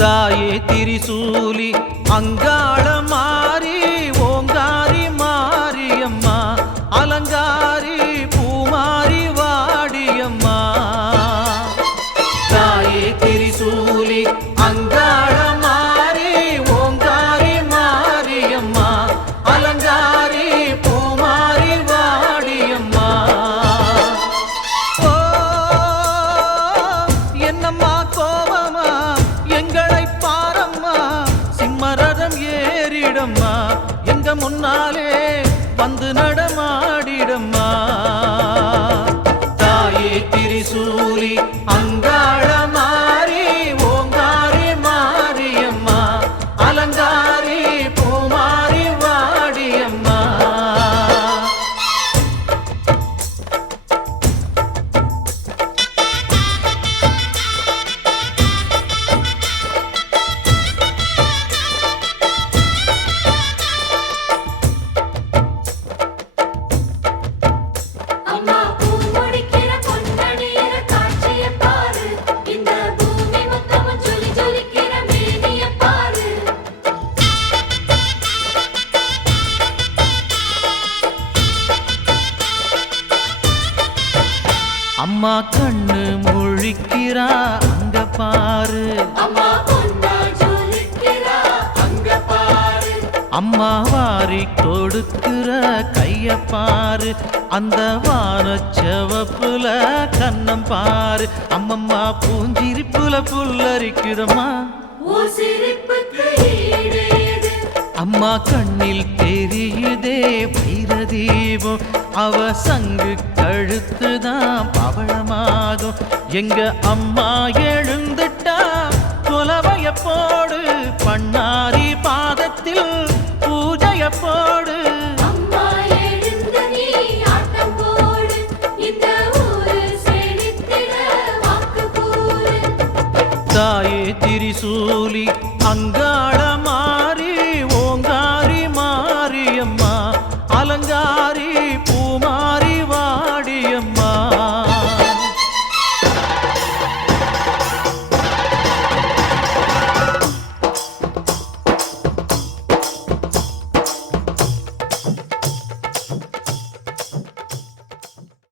தாயே திரிசூலி அங்காள மாறி ஓங்காரி மாரியம்மா அலங்காரி பூமாரி வாடியம்மா தாயே திரிசூலி அங்காள மாறி ஓங்காரி மாரியம்மா அலங்காரி பூமாரி வாடியம்மா ஓ என்னம்மா கோவமா எங்களை பாரம்மா சிம்மரதம் ஏறிடம்மா எங்க முன்னாலே வந்து நடமாடிடம்மா தாயே திரிசூலி அங்காள மாறி ஓங்காரி மாரியம்மா அலங்காரி பூமாரி வாடியம்மா அம்மா கண்ணு முழிக்கிறா அங்க பாரு அம்மா வாரி கொடுக்கிற கைய பாரு அந்த வானச்சவப்புல கண்ணம் பாரு அம்மம்மா பூஞ்சிரிப்புல புல்லரிக்குதம்மா அம்மா கண்ணில் தெரியுதே வைரதீபம் அவ சங்கு கழுத்துதான் பவளமாகும் எங்க அம்மா எழுந்துட்டா குலவைய போடு பண்ணாரி பாதத்தில் பூஜைய போடு தாயே திரிசூலி அங்காள மாறி